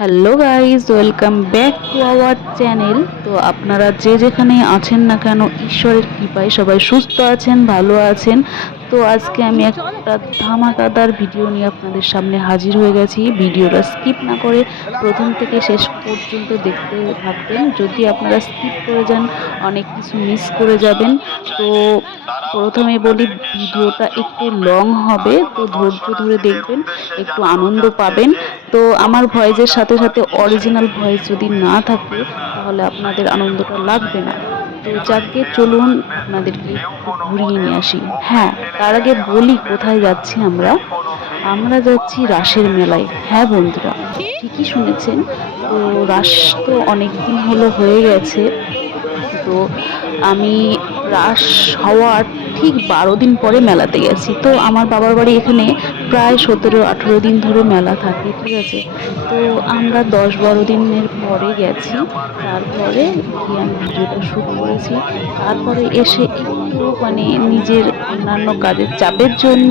Hello guys, welcome back to our channel. তো আপনারা যে যেখানে আছেন না কেন, ঈশ্বরের কৃপায় সবাই সুস্থ আছেন, ভালো আছেন। তো আজকে আমি একটা ধামাকাদার ভিডিও নিয়ে আপনাদের সামনে হাজির হয়ে গেছি। ভিডিওটা স্কিপ না করে প্রথম থেকে শেষ পর্যন্ত দেখতে থাকবেন। যদি আপনারা স্কিপ করে যান, অনেক কিছু মিস করে যাবেন। তো প্রথমে বলি, ভিডিওটা একটু লং হবে, তো ধৈর্য ধরে দেখবেন, একটু আনন্দ পাবেন। তো আমার ভয়েসের সাথে সাথে অরিজিনাল ভয়েস যদি না থাকে, তাহলে আপনাদের আনন্দটা লাগবে না। তো যাকে চলুন আপনাদেরকে একটু ঘুরিয়ে নিয়ে আসি। হ্যাঁ, তার আগে বলি কোথায় যাচ্ছি আমরা। আমরা যাচ্ছি রাসের মেলায়। হ্যাঁ বন্ধুরা, ঠিকই শুনেছেন। তো রাস তো অনেক দিন হলো হয়ে গেছে। তো আমি রাস হওয়ার ঠিক 12 দিন পরে মেলাতে গেছি। তো আমার বাবার বাড়ি এখানে প্রায় 17-18 দিন ধরে মেলা থাকে, ঠিক আছে। তো আমরা 10-12 দিনের পরে গেছি। তারপরে গিয়ে আমি ভিডিওটা শ্যুট করেছি। তারপরে এসে একটু নিজের অন্যান্য কাজের চাপের জন্য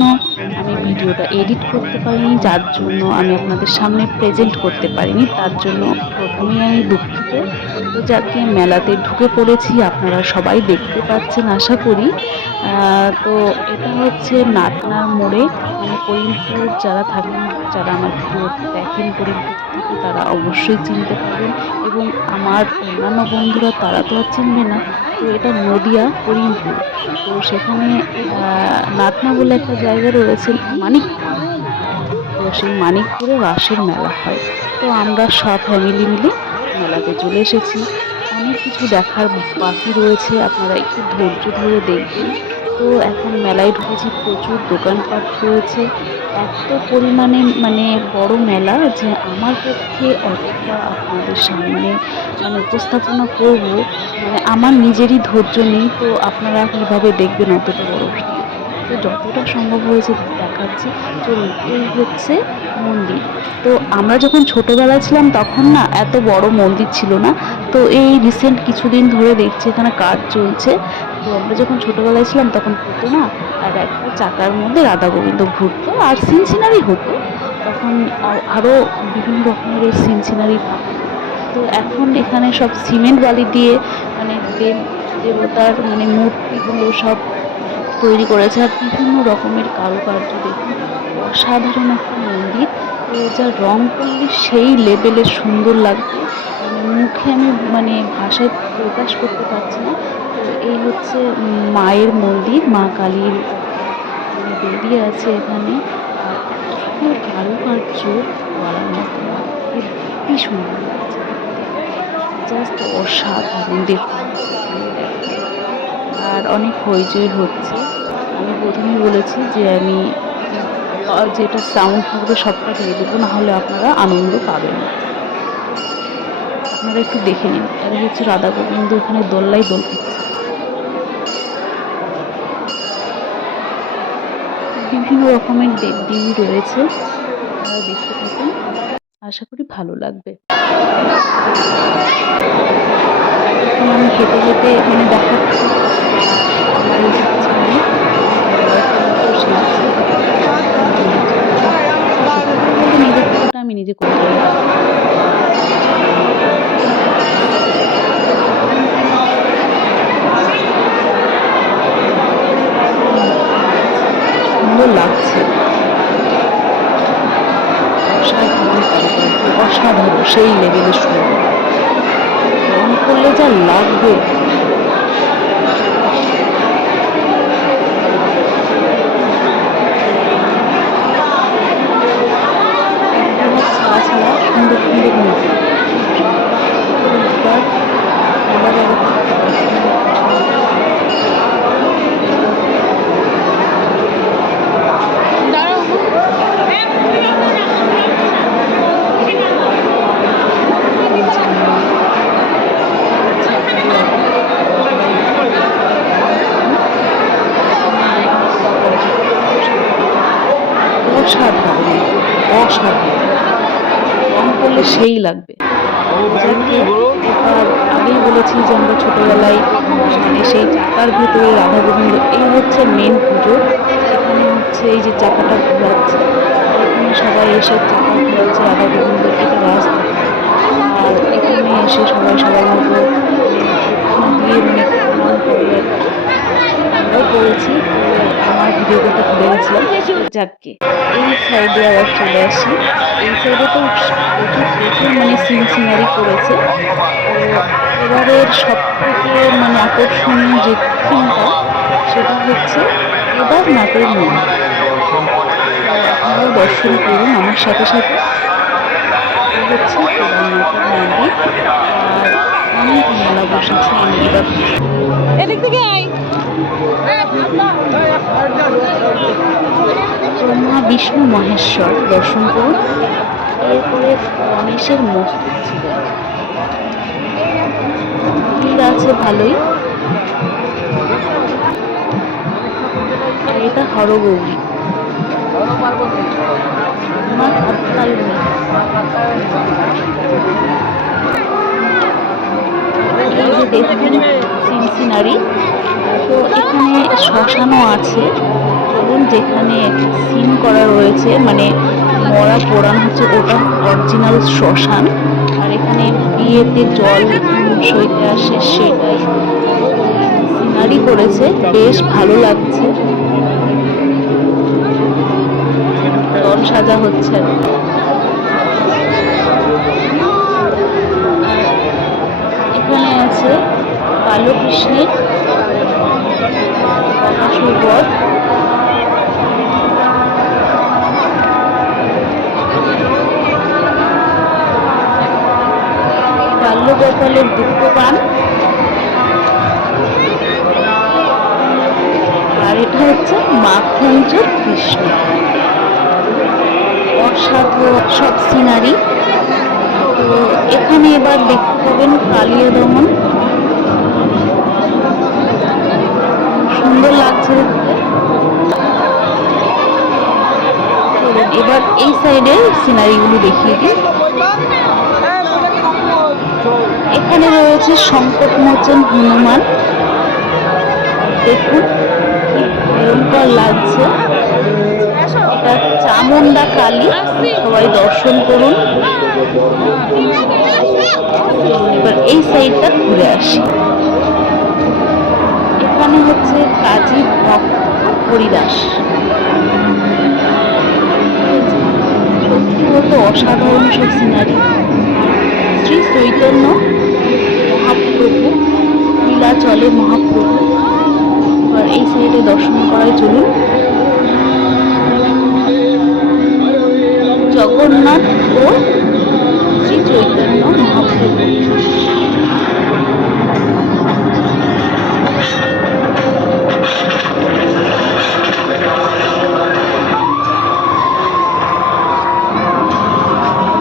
আমি ভিডিওটা এডিট করতে পারিনি, যার জন্য আমি আপনাদের সামনে প্রেজেন্ট করতে পারিনি। তার জন্য প্রথমেই আমি দুঃখিত। তো যাকে মেলাতে ঢুকে পড়েছি, আপনারা সবাই দেখতে পাচ্ছেন আশা করি। তো এটা হচ্ছে নাটনার মোড়ে, করিমপুর যারা থাকেন, যারা আমার ভিডিও দেখেন করিমপুর থেকে, তারা অবশ্যই চিনতে পারবেন। এবং আমার অন্যান্য বন্ধুরা তারা তো আর চিনবে না। তো এটা নদিয়া করিমপুর। তো সেখানে নাটনা বলে একটা জায়গা রয়েছে, মানিকপুর। তো সেই মানিকপুরে রাসের মেলা হয়। তো আমরা সব ফ্যামিলি মিলে মেলাতে চলে এসেছি। অনেক কিছু দেখার বাকি রয়েছে, আপনারা একটু ধৈর্য ধরে দেখবেন। তো এখন মেলায় ঢুকেছি, প্রচুর দোকানপাট রয়েছে। এত পরিমাণে বড় মেলা যে আমার পক্ষে অতটা আপনাদের সামনে উপস্থাপনা করব, আমার নিজেরই ধৈর্য নেই। তো আপনারা কিভাবে দেখবেন অতটা বড় ভিডিও? তো যতটা সম্ভব হয়েছে দেখাচ্ছি। চলুন, এই হচ্ছে মন্দির। তো আমরা যখন ছোটবেলায় ছিলাম তখন না এত বড় মন্দির ছিল না। তো এই রিসেন্ট কিছুদিন ধরে দেখছি এখানে কাজ চলছে। তো আমরা যখন ছোটবেলায় ছিলাম তখন হতো না, আর একটা চাকার মধ্যে রাধা গোবিন্দ ঘুরতো আর সিন সিনারি হতো। তখন আরও বিভিন্ন রকমের সিন সিনারি থাকতো। তো এখন এখানে সব সিমেন্ট বালি দিয়ে দেব দেবতার মূর্তিগুলো সব তৈরি করেছে। আর বিভিন্ন রকমের কারুকার্য দেখুন, অসাধারণ একটা মন্দির। তো যা রং করলে সেই লেভেলের সুন্দর লাগবে, মুখে আমি ভাষায় প্রকাশ করতে পারছি না। তো এই হচ্ছে মায়ের মন্দির, মা কালীর একটা বেদি আছে এখানে। আর এত কারুকার্য বলার মতো না, হেব্বি সুন্দর লাগছে দেখতে, জাস্ট অসাধারণ, দেখুন ভালো লাগবে। আর অনেক হইচই হচ্ছে। আমি প্রথমেই বলেছি যে আমি যেটা সাউন্ড থাকবে সবটা দিয়ে দেবো, নাহলে আপনারা আনন্দ পাবেন না। আপনারা একটু দেখে নিন। এটা হচ্ছে রাধা গোবিন্দ এখানে দোল্লাই দোল খাচ্ছে। বিভিন্ন রকমের দেবদেবী রয়েছে, আপনারা দেখতে থাকুন, আশা করি ভালো লাগবে। এখন আমি হেঁটে হেঁটে দেখাচ্ছি আমার এই যে পিছনে বয়ফ্রেন্ড বসে আছে, সত্যি বলতে নিজের ফটোটা আমি নিজে করে নিই। সুন্দর লাগছে, অসাধারণ কারুকার্য, অসাধারণ, সেই লেভেলের সুন্দর। রং করলে যা লাগবে, ছাড়া ছাড়া সুন্দর সুন্দর মূর্তি। এবার মেলা জায়গাটা অসাধারণ, অসাধারণ রং করলে সেই লাগবে। যাকে এবার আগেই বলেছি যে আমরা ছোটোবেলায় সেই চাকার ভেতরে রাধা গোবিন্দ, এই হচ্ছে মেন পুজো। এখানে হচ্ছে এই যে চাকাটা ঘোরাচ্ছে, এখানে সবাই এসে চাকা ঘোরাচ্ছে রাধা গোবিন্দ, এটা রাস্তা। সবাই সবার মতো দিয়ে মানে প্রণাম করে আর কি আমরাও করেছি। তো আমার ভিডিও করতে ভুলে গেছিলাম। যাকগে, এই সাইডে আবার চলে আসি। এই সাইডে তো প্রচুর প্রচুর মানে সিনারি করেছে। তো এবারের সব থেকে মানে আকর্ষণীয় যে থিমটা সেটা হচ্ছে কেদারনাথের মন্দির। তো আপনারাও দর্শন করুন আমার সাথে সাথে। এই হচ্ছে কেদারনাথের মন্দির আর অনেক মেলা বসেছে। আমি এবার এদিক থেকে আয়। ব্রহ্মা বিষ্ণু মহেশ্বর দর্শন করুন। এরপরে গণেশের মস্তক ছিল, ভিড় আছে ভালোই। আর এটা হরগৌরী, মা কাত্তায়নী। এই যে দেখুন সিনারি। তো এখানে শ্মশানও আছে। চলুন, যেখানে সিন করা রয়েছে মানে মরা পোড়ানো হচ্ছে ওটা অরিজিনাল শ্মশান। আর এখানে বিয়েতে জল সইতে আসে সেটাই সিনারি করেছে, বেশ ভালো লাগছে। জল সাজা হচ্ছে আর কি। এখানে আছে বালকৃষ্ণের বকাসুর। বাল্যগোপালের দুঃখপান। আর এটা হচ্ছে মাখনচোর কৃষ্ণ। অসাধারণ সব সিনারি। তো এখানে এবার দেখতে পাবেন কালিয়া দমন, সুন্দর লাগছে দেখতে। এবার এই সাইডে সিনারিগুলো দেখিয়ে দিই। এখানে রয়েছে সংকটমোচন হনুমান, দেখুন কি ভয়ঙ্কর লাগছে। এটা চামুন্ডা কালী, সবাই দর্শন করুন। এবার এই সাইডটা ঘুরে আসি। এখানে হচ্ছে কাজী ভক্ত হরিদাস। সত্যি বলতে অসাধারণ সব সিনারি। শ্রী চৈতন্য মহাপ্রভু, নীলাচলে মহাপ্রভু। এবার এই সাইডে দর্শন করায় চলুন। জগন্নাথ ও শ্রী চৈতন্য মহাপ্রভু।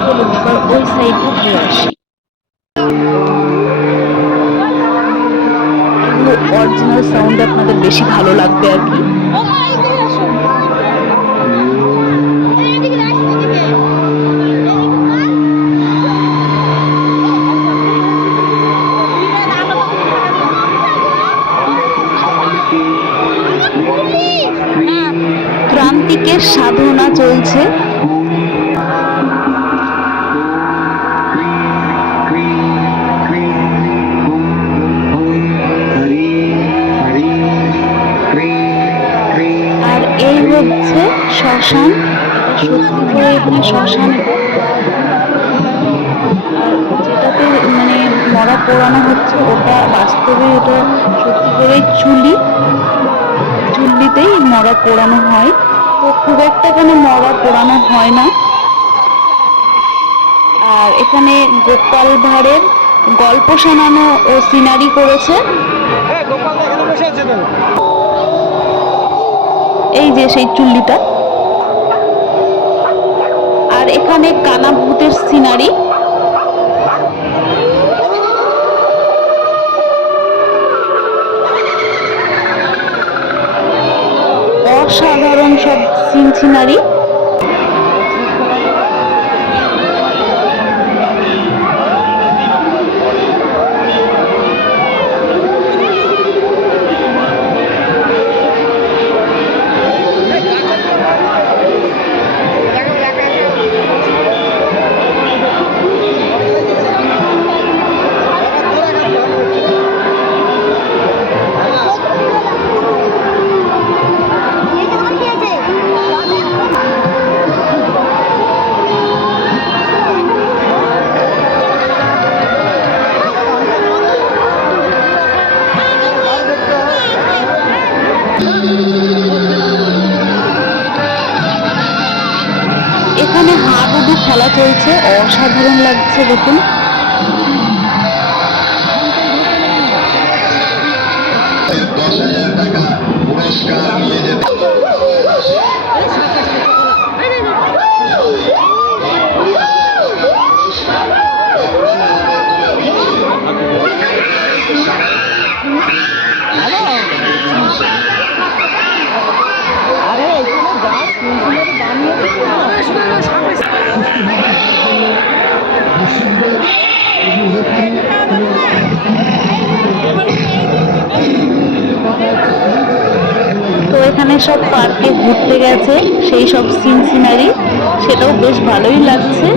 চলুন এবার ওই সাইডে ঘুরে আসি। এগুলো অরিজিনাল সাউন্ড আপনাদের বেশি ভালো লাগবে আর কি। ত্রান্তিকের সাধনা চলছে। আর এই হচ্ছে শ্মশান। এটা সত্যি করে এখানে শ্মশান। আর যেটাতে মানে মরা পোড়ানো হচ্ছে ওটা বাস্তবে ওটা সত্যি করে চুল্লিতেই মরা পোড়ানো হয়। তো খুব একটা এখানে মরা পোড়ানো হয় না। আর এখানে গোপাল ভাঁড়ের গল্প শোনানো ও সিনারি করেছে। এই যে সেই চুল্লিটা। আর এখানে কানা ভূতের সিনারি। অসাধারণ সব সিনারি। খেলা চলছে, অসাধারণ লাগছে দেখুন। তো এখানে সব পার্কে ঘুরতে গেছে, সেই সব সিনারি, সেটাও বেশ ভালোই লাগছে।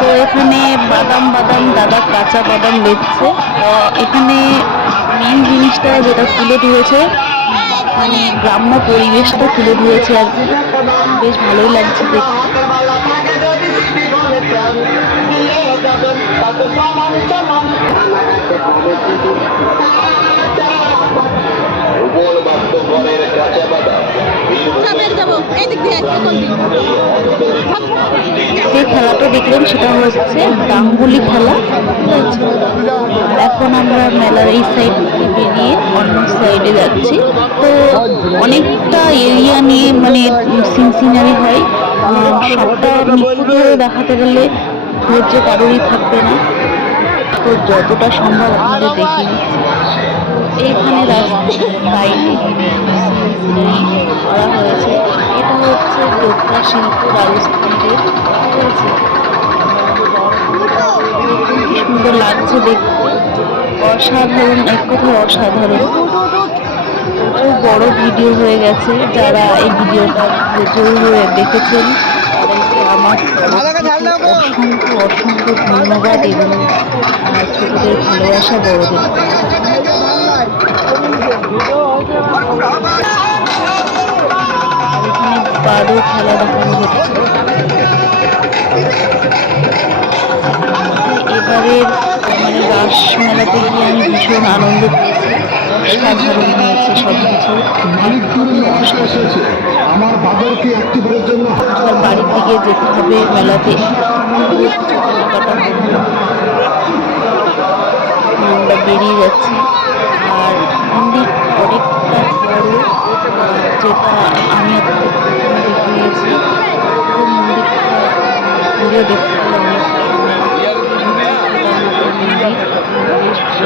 তো এখানে বাদাম দাদা কাঁচা বাদাম বেচছে। এখানে মেন জিনিসটা যেটা তুলে ধরেছে, মানে গ্রাম্য পরিবেশটা তুলে ধরেছে আর কি, বেশ ভালোই লাগছে দেখতে। যে খেলাটা দেখলেন সেটা হচ্ছে গাঙ্গুলি খেলা, ঠিক আছে। আর এখন আমরা মেলার এই সাইড থেকে বেরিয়ে অন্য সাইডে যাচ্ছি। তো অনেকটা এরিয়া নিয়ে মানে সিনারি হয়, সবটা নিখুঁতভাবে দেখাতে গেলে ধৈর্য কারোরই থাকবে না, তো যতটা সম্ভব আপনাদের দেখিয়ে দিচ্ছি। এইখানে রাস্তার সাইডে করা হয়েছে, এটা হচ্ছে ডোকরা শিল্প রাজস্থানের, ঠিক আছে। কি সুন্দর লাগছে দেখতে, অসাধারণ, এক কথায় অসাধারণ। প্রচুর বড় ভিডিও হয়ে গেছে, যারা এই ভিডিওটা জোরে দেখেছেন তাদেরকে আমার অসংখ্য ধন্যবাদ এবং ছোটদের ভালোবাসা, বড়দের এখানে বারো খেলা দেখানো হচ্ছে। এবারের মানে রাস মেলাতে গিয়ে আমি ভীষণ আনন্দ পেয়েছি, অসাধারণ হয়েছে সবকিছু, বাড়ি থেকে যেতে হবে মেলাতে, আমরা বেরিয়ে যাচ্ছি। আর মন্দিরটা অনেকটা বড়, যেটা আমি আপনাদের প্রথমে দেখিয়েছি। মন্দিরটা ঘুরে দেখতে গেলে অনেকটা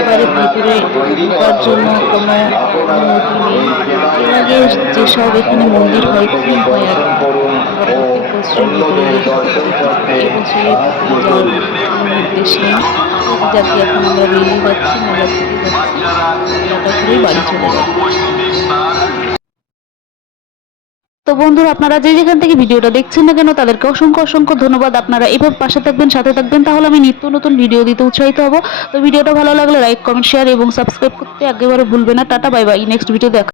এবারে ভেতরে ঢোকার জন্য কোনো অনুমতি নেই। এর আগে যেসব এখানে মন্দির হয় খুব হয় আর কি, পরবর্তী বছর এই বছরে যাওয়ার নির্দেশ নেই, যাতে এখন আমরা বেরিয়ে যাচ্ছি, মেলা থেকে যাচ্ছি, মেলাটা ঘুরেই বাড়ি চলে যাবো। তো বন্ধুরা, আপনারা যে যেখান থেকে ভিডিওটা দেখছেন না কেন তাদেরকে অসংখ্য ধন্যবাদ। আপনারা এভাবে পাশে থাকবেন, সাথে থাকবেন, তাহলে আমি নিত্য নতুন ভিডিও দিতে উৎসাহিত হব। তো ভিডিওটা ভালো লাগলে লাইক, কমেন্ট, শেয়ার এবং সাবস্ক্রাইব করতে একেবারে ভুলবেন না। Tata, bye bye, next video দেখা।